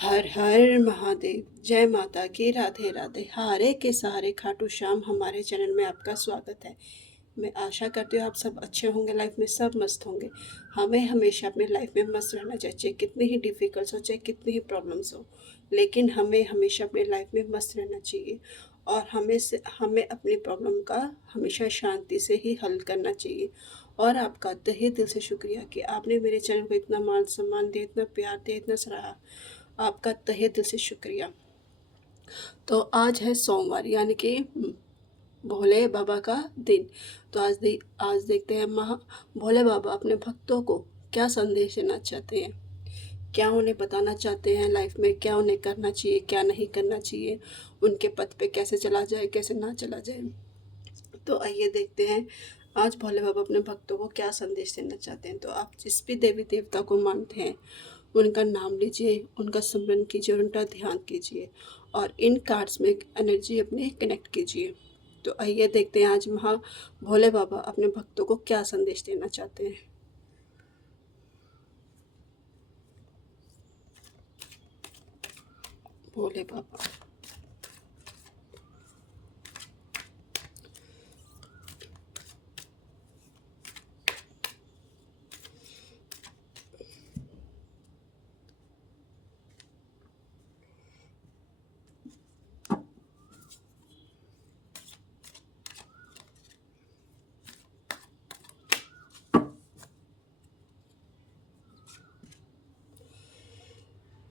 हर हर महादेव। जय माता की। राधे राधे। हारे के सहारे खाटू श्याम हमारे चैनल में आपका स्वागत है। मैं आशा करती हूँ आप सब अच्छे होंगे, लाइफ में सब मस्त होंगे। हमें हमेशा अपनी लाइफ में मस्त रहना चाहिए, चाहे कितनी ही डिफ़िकल्ट हो, चाहे कितनी ही प्रॉब्लम्स हो, लेकिन हमें हमेशा अपनी लाइफ में मस्त रहना चाहिए। और हमें अपनी प्रॉब्लम का हमेशा शांति से ही हल करना चाहिए। और आपका तहे दिल से शुक्रिया कि आपने मेरे चैनल को इतना मान सम्मान दिया, इतना प्यार दिया, इतना सराहा। आपका तहे दिल से शुक्रिया। तो आज है सोमवार, यानी कि भोले बाबा का दिन। तो आज देखते हैं भोले बाबा अपने भक्तों को क्या संदेश देना चाहते हैं, क्या उन्हें बताना चाहते हैं, लाइफ में क्या उन्हें करना चाहिए, क्या नहीं करना चाहिए, उनके पथ पे कैसे चला जाए, कैसे ना चला जाए। तो आइए देखते हैं आज भोले बाबा अपने भक्तों को क्या संदेश देना चाहते हैं। तो आप जिस भी देवी देवता को मानते हैं उनका नाम लीजिए, उनका स्मरण कीजिए और उनका ध्यान कीजिए, और इन कार्ड्स में एनर्जी अपने कनेक्ट कीजिए। तो आइए देखते हैं आज भोले बाबा अपने भक्तों को क्या संदेश देना चाहते हैं। भोले बाबा।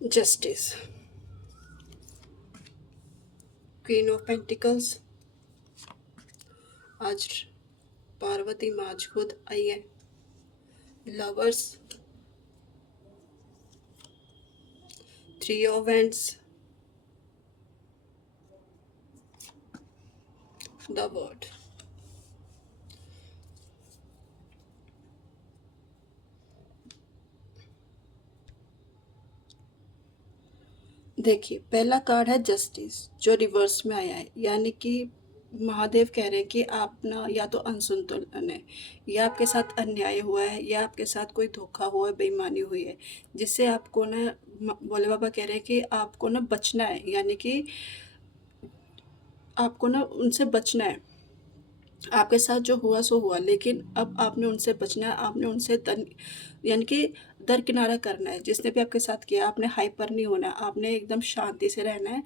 जस्टिस। Queen of pentacles. आज पार्वती माँ खुद आई है। Lovers. Three of wands. The word. देखिए, पहला कार्ड है जस्टिस, जो रिवर्स में आया है, यानी कि महादेव कह रहे हैं कि आप ना या तो असंतुलन है, या आपके साथ अन्याय हुआ है, या आपके साथ कोई धोखा हुआ है, बेईमानी हुई है, जिससे आपको ना भोले बाबा कह रहे हैं कि आपको ना बचना है, यानी कि आपको ना उनसे बचना है। आपके साथ जो हुआ सो हुआ, लेकिन अब आपने उनसे बचना है, आपने उनसे यानी कि दरकिनारा करना है। जिसने भी आपके साथ किया, आपने हाइपर नहीं होना, आपने एकदम शांति से रहना है।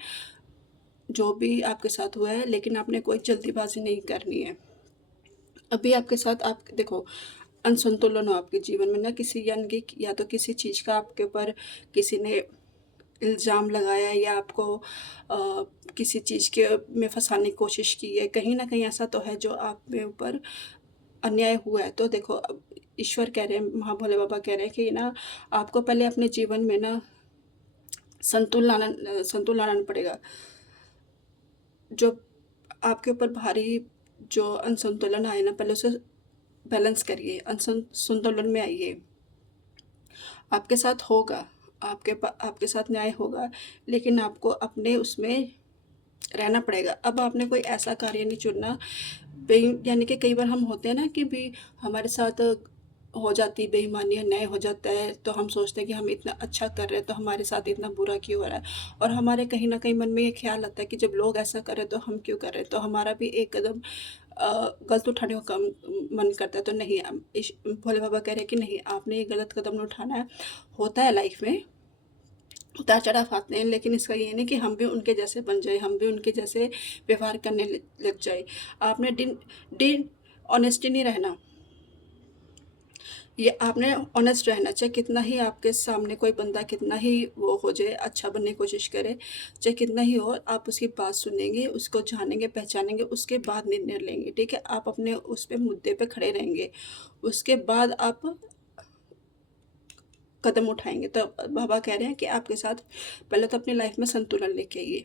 जो भी आपके साथ हुआ है, लेकिन आपने कोई जल्दीबाजी नहीं करनी है। अभी आपके साथ आप देखो, असंतुलन हो आपके जीवन में ना, किसी यानी कि या तो किसी चीज़ का आपके ऊपर किसी ने इल्ज़ाम लगाया है, या आपको किसी चीज़ के में फंसाने की कोशिश की है। कहीं ना कहीं ऐसा तो है जो आप में ऊपर अन्याय हुआ है। तो देखो, अब ईश्वर कह रहे हैं, भोले बाबा कह रहे हैं कि ना आपको पहले अपने जीवन में ना संतुलन लाना पड़ेगा। जो आपके ऊपर भारी जो असंतुलन आए ना, पहले उसे बैलेंस करिए, संतुलन में आइए। आपके साथ होगा, आपके साथ न्याय होगा, लेकिन आपको अपने उसमें रहना पड़ेगा। अब आपने कोई ऐसा कार्य नहीं चुनना, यानी कि कई बार हम होते हैं ना कि भी हमारे साथ हो जाती बेईमानी, अन्याय हो जाता है, तो हम सोचते हैं कि हम इतना अच्छा कर रहे हैं तो हमारे साथ इतना बुरा क्यों हो रहा है। और हमारे कहीं ना कहीं मन में ये ख्याल आता है कि जब लोग ऐसा कर रहे हैं तो हम क्यों कर रहे हैं, तो हमारा भी एक कदम गलत उठाने का मन करता है। तो नहीं, भोले बाबा कह रहे हैं कि नहीं, आपने ये गलत कदम नहीं उठाना है। होता है लाइफ में, उतार चढ़ाव आते हैं, लेकिन इसका ये नहीं कि हम भी उनके जैसे बन जाए, हम भी उनके जैसे व्यवहार करने लग जाए। आपने डिन डिन ऑनेस्टी नहीं रहना, ये आपने ऑनेस्ट रहना। चाहे कितना ही आपके सामने कोई बंदा कितना ही वो हो जाए, अच्छा बनने की कोशिश करे, चाहे कितना ही हो, आप उसकी बात सुनेंगे, उसको जानेंगे, पहचानेंगे, उसके बाद निर्णय लेंगे। ठीक है, आप अपने उस पे मुद्दे पे खड़े रहेंगे, उसके बाद आप कदम उठाएंगे। तो बाबा कह रहे हैं कि आपके साथ पहले तो अपनी लाइफ में संतुलन लेके आइए,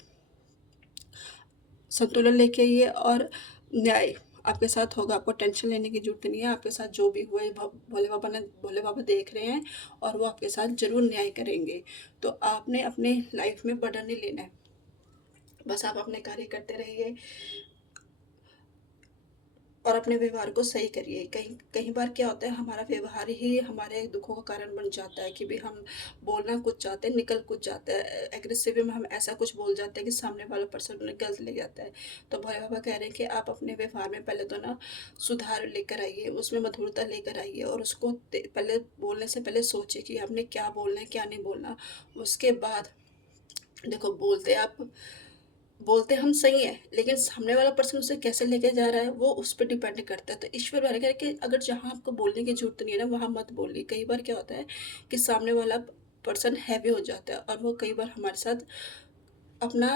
संतुलन लेके आइए, और न्याय आपके साथ होगा। आपको टेंशन लेने की ज़रूरत नहीं है। आपके साथ जो भी हुआ है, भोले बाबा देख रहे हैं, और वो आपके साथ ज़रूर न्याय करेंगे। तो आपने अपने लाइफ में बर्डन नहीं लेना है, बस आप अपने कार्य करते रहिए। और अपने व्यवहार को सही करिए। कई कई बार क्या होता है, हमारा व्यवहार ही हमारे दुखों का कारण बन जाता है कि भी हम बोलना कुछ चाहते हैं, निकल कुछ जाता है। एग्रेसिव में हम ऐसा कुछ बोल जाते हैं कि सामने वाला पर्सन उन्हें गलत ले जाता है। तो भोले बाबा कह रहे हैं कि आप अपने व्यवहार में पहले तो ना सुधार लेकर आइए, उसमें मधुरता लेकर आइए, और उसको पहले बोलने से पहले सोचिए कि आपने क्या बोलना है, क्या नहीं बोलना। उसके बाद देखो, बोलते हम सही हैं, लेकिन सामने वाला पर्सन उसे कैसे लेके जा रहा है वो उस पर डिपेंड करता है। तो ईश्वर वाले कह रहे हैं कि अगर जहाँ आपको बोलने की ज़रूरत नहीं है ना, वहाँ मत बोलिए। कई बार क्या होता है कि सामने वाला पर्सन हैवी हो जाता है, और वो कई बार हमारे साथ अपना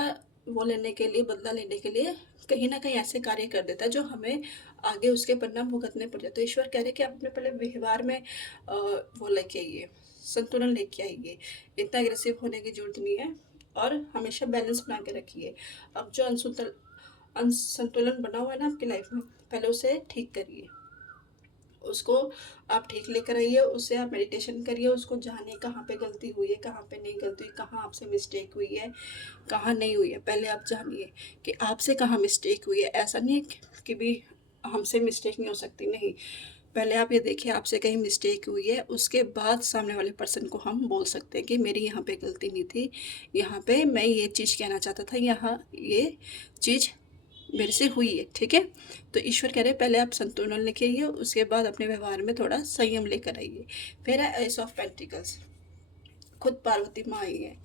वो लेने के लिए, बदला लेने के लिए कहीं न कहीं ऐसे कार्य कर देता है जो हमें आगे उसके परिणाम भुगतने पड़ जाते हैं। तो ईश्वर कह रहे हैं कि आप अपने पहले व्यवहार में वो लेके आइए, संतुलन लेके आइए। इतना एग्रेसिव होने की ज़रूरत नहीं है, और हमेशा बैलेंस बना के रखिए। अब जो असंतुलन बना हुआ है ना आपकी लाइफ में, पहले उसे ठीक करिए। उसको आप ठीक लेकर आइए, उससे आप मेडिटेशन करिए, उसको जानिए कहाँ पे गलती हुई है, कहाँ पे नहीं गलती हुई, कहाँ आपसे मिस्टेक हुई है, कहाँ नहीं हुई है। पहले आप जानिए कि आपसे कहाँ मिस्टेक हुई है। ऐसा नहीं है कि भी हमसे मिस्टेक नहीं हो सकती, नहीं। पहले आप ये देखिए आपसे कहीं मिस्टेक हुई है, उसके बाद सामने वाले पर्सन को हम बोल सकते हैं कि मेरी यहाँ पे गलती नहीं थी, यहाँ पे मैं ये चीज़ कहना चाहता था, यहाँ ये चीज़ मेरे से हुई है, ठीक है। तो ईश्वर कह रहे हैं पहले आप संतुलन लेके आइए, उसके बाद अपने व्यवहार में थोड़ा संयम लेकर आइए। फिर है एस ऑफ पेंटिकल्स, खुद पार्वती माँ आई है।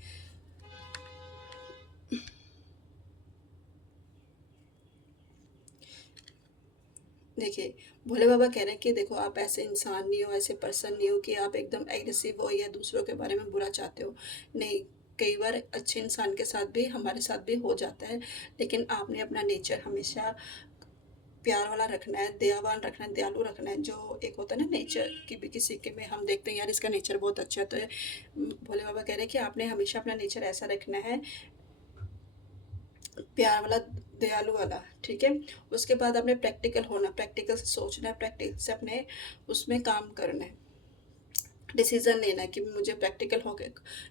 देखिए, भोले बाबा कह रहे हैं कि देखो, आप ऐसे इंसान नहीं हो, ऐसे पर्सन नहीं हो कि आप एकदम एग्रेसिव हो या दूसरों के बारे में बुरा चाहते हो। नहीं, कई बार अच्छे इंसान के साथ भी, हमारे साथ भी हो जाता है, लेकिन आपने अपना नेचर हमेशा प्यार वाला रखना है, दयावान रखना है, दयालु रखना है। जो एक होता है ना नेचर, कि भी किसी के में हम देखते हैं यार इसका नेचर बहुत अच्छा है, तो भोले बाबा कह रहे हैं कि आपने हमेशा अपना नेचर ऐसा रखना है, प्यार वाला, दयालु वाला, ठीक है। उसके बाद आपने प्रैक्टिकल होना, प्रैक्टिकल से सोचना है, प्रैक्टिकल से अपने उसमें काम करना है, डिसीजन लेना है कि मुझे प्रैक्टिकल होके।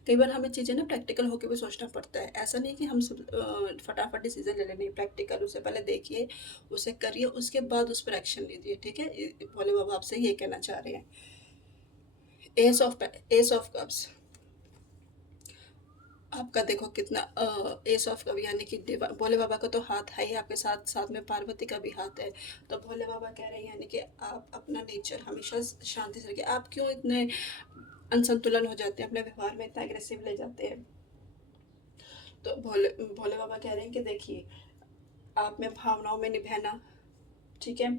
कई बार हमें चीज़ें ना प्रैक्टिकल होके भी सोचना पड़ता है। ऐसा नहीं कि हम सब फटाफट डिसीजन ले लें, नहीं, प्रैक्टिकल उसे पहले देखिए, उसे करिए, उसके बाद उस पर एक्शन लीजिए, ठीक है। भोले बाबा आपसे ये कहना चाह रहे हैं। एस ऑफ कप्स, आपका देखो कितना एस ऑफ कप, यानी कि भोले बाबा का तो हाथ है ही आपके साथ, साथ में पार्वती का भी हाथ है। तो भोले बाबा कह रहे हैं यानी कि आप अपना नेचर हमेशा शांति से रखिए। आप क्यों इतने अनसंतुलन हो जाते हैं, अपने व्यवहार में इतना एग्रेसिव ले जाते हैं। तो भोले भोले बाबा कह रहे हैं कि देखिए, आप में भावनाओं में नहीं बहना, ठीक है।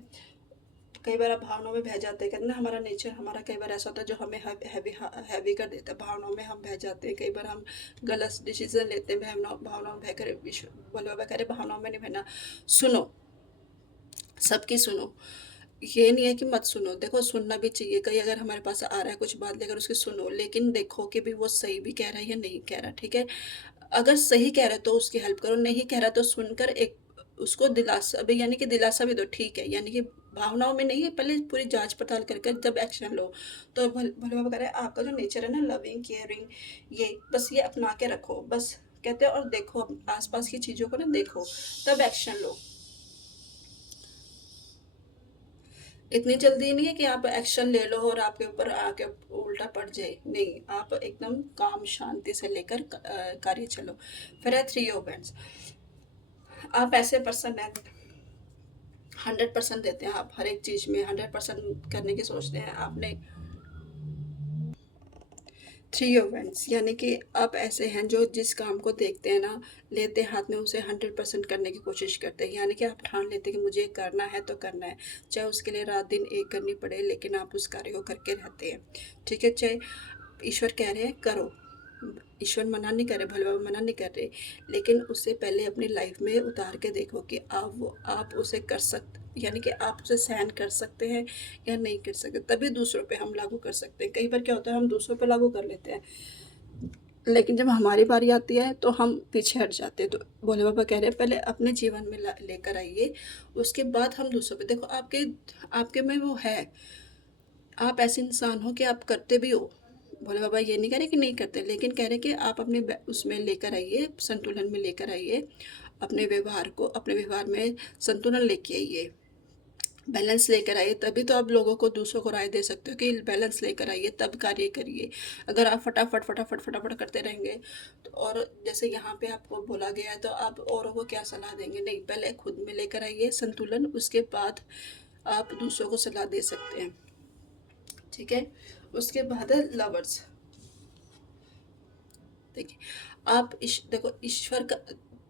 कई बार आप भावनाओं में बह जाते हैं, कहते हैं ना हमारा नेचर, हमारा कई बार ऐसा होता है जो हमें हैवी हैवी कर देता है, भावनाओं में हम बह जाते हैं। कई बार हम गलत डिसीजन लेते हैं, भावनाओं में बह कर। भोले बाबा कह रहे भावनाओं में नहीं बहना, सुनो, सबकी सुनो। ये नहीं है कि मत सुनो, देखो सुनना भी चाहिए। कहीं अगर हमारे पास आ रहा है कुछ बात लेकर, उसकी सुनो, लेकिन देखो कि भी वो सही भी कह रहा है या नहीं कह रहा, ठीक है। अगर सही कह रहा है तो उसकी हेल्प करो, नहीं कह रहा तो सुनकर एक उसको दिलासा भी, यानी कि दिलासा भी दो, ठीक है। यानी कि भावनाओं में नहीं है, पहले पूरी जांच पड़ताल करके जब एक्शन लो। तो भोले बाबा कह रहे हैं आपका जो नेचर है ना, लविंग, केयरिंग, ये बस ये अपना के रखो, बस कहते हैं। और देखो आसपास की चीज़ों को ना, देखो, तब एक्शन लो। इतनी जल्दी नहीं है कि आप एक्शन ले लो और आपके ऊपर आके उल्टा पड़ जाए, नहीं। आप एकदम काम शांति से लेकर कार्य चलो। फिर है थ्री ऑफ हैंड्स, आप ऐसे पर्सन हैं, 100% देते हैं आप हर एक चीज़ में, 100% करने की सोचते हैं आपने। थ्री ऑफ हैंड्स, यानी कि आप ऐसे हैं जो जिस काम को देखते हैं ना, लेते हाथ में उसे 100% करने की कोशिश करते हैं। यानी कि आप ठान लेते हैं कि मुझे ये करना है तो करना है, चाहे उसके लिए रात दिन एक करनी पड़े, लेकिन आप उस कार्य को करके रहते हैं, ठीक है। चाहे ईश्वर कह रहे हैं करो, ईश्वर मना नहीं कर रहे, भोले बाबा मना नहीं कर रहे, लेकिन उससे पहले अपनी लाइफ में उतार के देखो कि आप उसे कर सकते, यानी कि आप उसे सहन कर सकते हैं या नहीं कर सकते, तभी दूसरों पे हम लागू कर सकते हैं। कई बार क्या होता है हम दूसरों पे लागू कर लेते हैं, लेकिन जब हमारी बारी आती है तो हम पीछे हट जाते हैं। तो भोले बाबा कह रहे हैं पहले अपने जीवन में लेकर आइए, उसके बाद हम दूसरों पे देखो। आपके आपके में वो है, आप ऐसे इंसान हो कि आप करते भी हो। भोले बाबा ये नहीं कह रहे कि नहीं करते, लेकिन कह रहे कि आप अपने उसमें लेकर आइए, संतुलन में लेकर आइए, अपने व्यवहार में संतुलन लेके आइए। बैलेंस लेकर आइए, तभी तो आप लोगों को, दूसरों को राय दे सकते हो कि बैलेंस लेकर आइए तब कार्य करिए। अगर आप फटाफट फटाफट फटाफट करते रहेंगे तो, और जैसे यहाँ पे आपको बोला गया है तो आप औरों को क्या सलाह देंगे? नहीं, पहले खुद में लेकर आइए संतुलन, उसके बाद आप दूसरों को सलाह दे सकते हैं। ठीक है। उसके बाद है लवर्स। देखिए, आप देखो, ईश्वर का,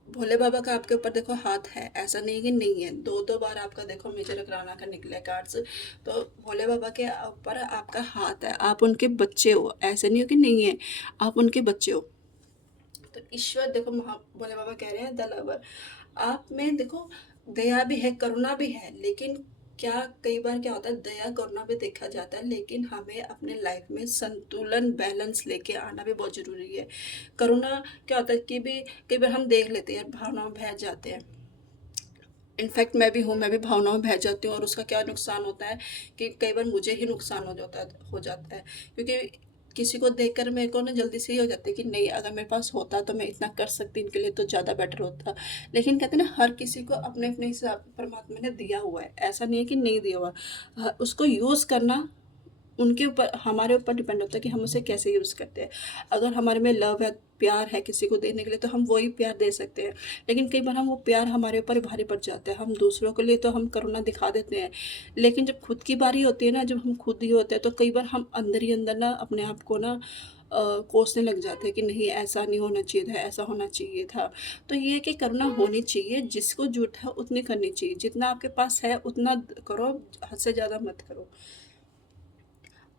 भोले बाबा का आपके ऊपर देखो हाथ है, ऐसा नहीं कि नहीं है। दो दो बार आपका देखो मेजर अगराना का निकले कार्ड्स, तो भोले बाबा के ऊपर आपका हाथ है, आप उनके बच्चे हो, ऐसे नहीं हो कि नहीं है, आप उनके बच्चे हो। तो ईश्वर देखो, भोले बाबा कह रहे हैं द लवर, आप में देखो दया भी है, करुणा भी है, लेकिन क्या कई बार क्या होता है, दया करुणा भी देखा जाता है, लेकिन हमें अपने लाइफ में संतुलन बैलेंस लेके आना भी बहुत जरूरी है। करुणा क्या होता है कि भी कई बार हम देख लेते हैं, भावनाओं में बह जाते हैं। इनफैक्ट मैं भी हूँ, मैं भी भावनाओं में बह जाती हूँ, और उसका क्या नुकसान होता है कि कई बार मुझे ही नुकसान हो जाता है, क्योंकि किसी को देखकर मेरे को ना जल्दी से ही हो जाती है कि नहीं, अगर मेरे पास होता तो मैं इतना कर सकती, इनके लिए तो ज़्यादा बेटर होता। लेकिन कहते हैं ना, हर किसी को अपने अपने हिसाब परमात्मा ने दिया हुआ है, ऐसा नहीं है कि नहीं दिया हुआ। उसको यूज़ करना उनके ऊपर, हमारे ऊपर डिपेंड होता है कि हम उसे कैसे यूज़ करते हैं। अगर हमारे में लव है, प्यार है किसी को देने के लिए, तो हम वही प्यार दे सकते हैं। लेकिन कई बार हम वो प्यार हमारे ऊपर भारी पड़ जाता है, हम दूसरों के लिए तो हम करुणा दिखा देते हैं, लेकिन जब खुद की बारी होती है ना, जब हम खुद ही होते हैं, तो कई बार हम अंदर ही अंदर ना अपने आप को ना कोसने लग जाते हैं कि नहीं, ऐसा नहीं होना चाहिए था, ऐसा होना चाहिए था। तो ये है कि करुणा होनी चाहिए, जिसको जरूरत है उतनी करनी चाहिए, जितना आपके पास है उतना करो, हद से ज़्यादा मत करो।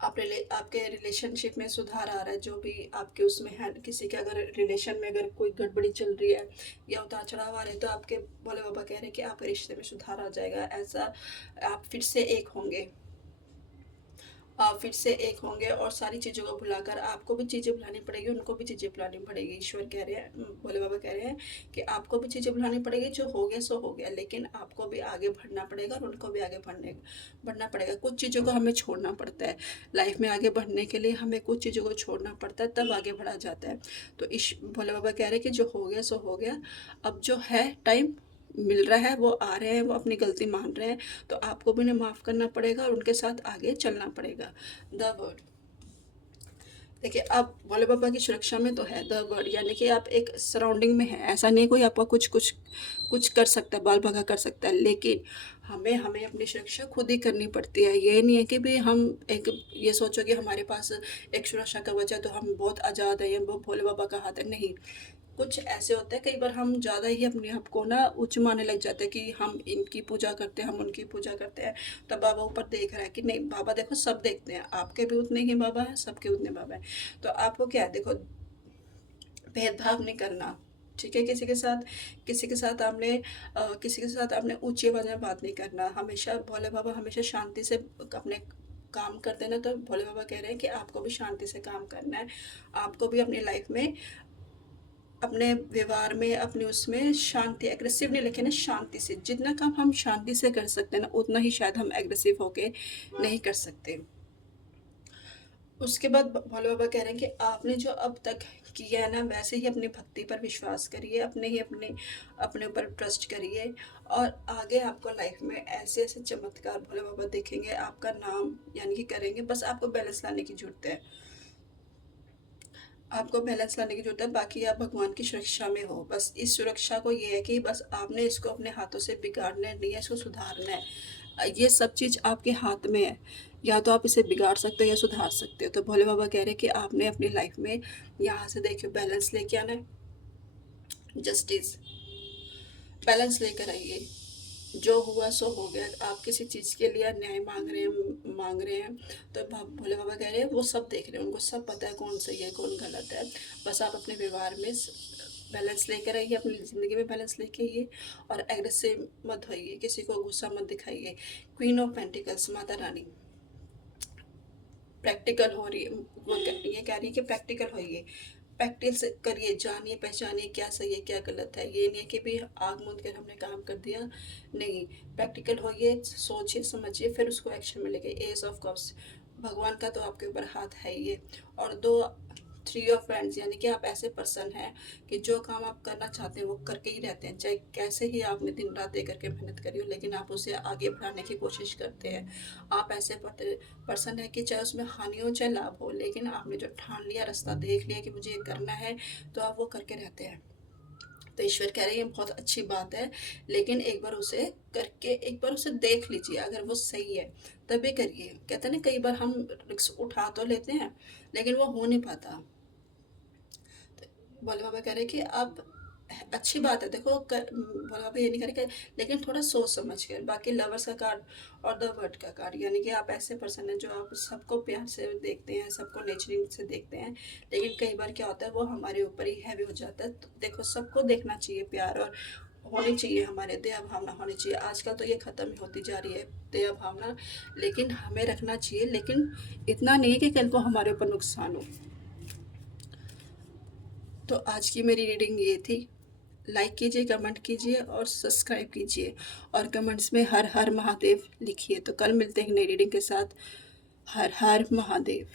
आपके रिलेशनशिप में सुधार आ रहा है, जो भी आपके उसमें है, किसी के अगर रिलेशन में अगर कोई गड़बड़ी चल रही है या उतार चढ़ाव आ रहे हैं, तो आपके भोले बाबा कह रहे हैं कि आपके रिश्ते में सुधार आ जाएगा, ऐसा आप फिर से एक होंगे। आप फिर से एक होंगे, और सारी चीज़ों को भुलाकर, आपको भी चीज़ें भुलानी पड़ेगी, उनको भी चीज़ें भुलानी पड़ेगी। ईश्वर कह रहे हैं, भोले बाबा कह रहे हैं कि आपको भी चीज़ें भुलानी पड़ेगी, जो हो गया सो हो गया, लेकिन आपको भी आगे बढ़ना पड़ेगा, और उनको भी आगे बढ़ना पड़ेगा। कुछ चीज़ों को हमें छोड़ना पड़ता है, लाइफ में आगे बढ़ने के लिए हमें कुछ चीज़ों को छोड़ना पड़ता है, तब आगे बढ़ा जाता है। तो इस भोले बाबा कह रहे हैं कि जो हो गया सो हो गया, अब जो है टाइम मिल रहा है, वो आ रहे हैं, वो अपनी गलती मान रहे हैं, तो आपको भी उन्हें माफ़ करना पड़ेगा और उनके साथ आगे चलना पड़ेगा। द वर्ड, देखिए, आप भोले बाबा की सुरक्षा में तो है द वर्ड, यानी कि आप एक सराउंडिंग में है, ऐसा नहीं कोई आपका कुछ कुछ कुछ कर सकता है, बाल भगा कर सकता है, लेकिन हमें हमें अपनी सुरक्षा खुद ही करनी पड़ती है। ये नहीं है कि भी हम एक ये सोचो कि हमारे पास एक सुरक्षा कवच है तो हम बहुत आज़ाद है, या वो भोले बाबा का हाथ है, नहीं। कुछ ऐसे होते हैं, कई बार हम ज़्यादा ही अपने आप को ना उच्च मानने लग जाते हैं कि हम इनकी पूजा करते हैं, हम उनकी पूजा करते हैं। तब बाबा ऊपर देख रहा है कि नहीं, बाबा देखो सब देखते हैं, आपके भी उतने ही बाबा हैं, सबके उतने बाबा हैं। तो आपको क्या है, देखो, भेदभाव नहीं करना। ठीक है, किसी के साथ आपने ऊंची आवाज़ में बात नहीं करना। हमेशा भोले बाबा हमेशा शांति से अपने काम करते हैं ना, तो भोले बाबा कह रहे हैं कि आपको भी शांति से काम करना है। आपको भी अपनी लाइफ में, अपने व्यवहार में, अपने उसमें शांति, एग्रेसिव नहीं लिखे ना, शांति से, जितना काम हम शांति से कर सकते हैं ना, उतना ही शायद हम एग्रेसिव होके नहीं कर सकते। उसके बाद भोले बाबा कह रहे हैं कि आपने जो अब तक किया है ना, वैसे ही अपनी भक्ति पर विश्वास करिए, अपने ऊपर ट्रस्ट करिए, और आगे आपको लाइफ में ऐसे ऐसे चमत्कार भोले बाबा देखेंगे, आपका नाम यानी कि करेंगे। बस आपको बैलेंस लाने की जरूरत है, आपको बैलेंस लाने की ज़रूरत है, बाकी आप भगवान की सुरक्षा में हो। बस इस सुरक्षा को ये है कि बस आपने इसको अपने हाथों से बिगाड़ना नहीं है, इसको सुधारना है। ये सब चीज़ आपके हाथ में है, या तो आप इसे बिगाड़ सकते हो या सुधार सकते हो। तो भोले बाबा कह रहे हैं कि आपने अपनी लाइफ में यहाँ से देखियो बैलेंस लेके आना है, जस्टिस, बैलेंस लेकर आइए। जो हुआ सो हो गया। आप किसी चीज़ के लिए न्याय मांग रहे हैं, तो भोले बाबा कह रहे हैं वो सब देख रहे हैं, उनको सब पता है कौन सही है कौन गलत है। बस आप अपने व्यवहार में बैलेंस लेकर आइए, अपनी ज़िंदगी में बैलेंस लेके आइए, और एग्रेसिव मत होइए, किसी को गुस्सा मत दिखाइए। Queen of pentacles, Mata Rani practical हो रही है, वो ये कह रही है कि प्रैक्टिकल होइए, प्रैक्टिस करिए, जानिए पहचानिए क्या सही है क्या गलत है। ये नहीं है कि भी आग मूंद कर हमने काम कर दिया, नहीं। प्रैक्टिकल होइए, सोचिए समझिए, फिर उसको एक्शन में लेके। एस ऑफ कप्स, भगवान का तो आपके ऊपर हाथ है ही है। और दो थ्री ऑफ फ्रेंड्स, यानी कि आप ऐसे पर्सन हैं कि जो काम आप करना चाहते हैं वो करके ही रहते हैं, चाहे कैसे ही आपने दिन रात एक करके मेहनत करी हो, लेकिन आप उसे आगे बढ़ाने की कोशिश करते हैं। आप ऐसे पर्सन है कि चाहे उसमें हानि हो चाहे लाभ हो, लेकिन आपने जो ठान लिया, रास्ता देख लिया कि मुझे ये करना है, तो आप वो करके रहते हैं। तो ईश्वर कह रहे हैं ये बहुत अच्छी बात है, लेकिन एक बार उसे करके एक बार उसे देख लीजिए, अगर वो सही है तभी करिए। कहते हैं ना, कई बार हम रिस्क उठा तो लेते हैं लेकिन वो हो नहीं पाता। भोले बाबा कह रहे हैं कि आप, अच्छी बात है, देखो भोले बाबा ये नहीं कह रहे कि, लेकिन थोड़ा सोच समझ कर। बाकी लवर्स का कार्ड और द वर्ड का कार्ड, यानी कि आप ऐसे पर्सन हैं जो आप सबको प्यार से देखते हैं, सबको नेचरिंग से देखते हैं, लेकिन कई बार क्या होता है वो हमारे ऊपर ही हैवी हो जाता है। तो देखो, सबको देखना चाहिए प्यार, और होनी चाहिए हमारे दया भावना होनी चाहिए। आजकल तो ये ख़त्म ही होती जा रही है दया भावना, लेकिन हमें रखना चाहिए, लेकिन इतना नहीं है कि कल को हमारे ऊपर नुकसान हो। तो आज की मेरी रीडिंग ये थी। लाइक कीजिए, कमेंट कीजिए और सब्सक्राइब कीजिए, और कमेंट्स में हर हर महादेव लिखिए। तो कल मिलते हैं नई रीडिंग के साथ। हर हर महादेव।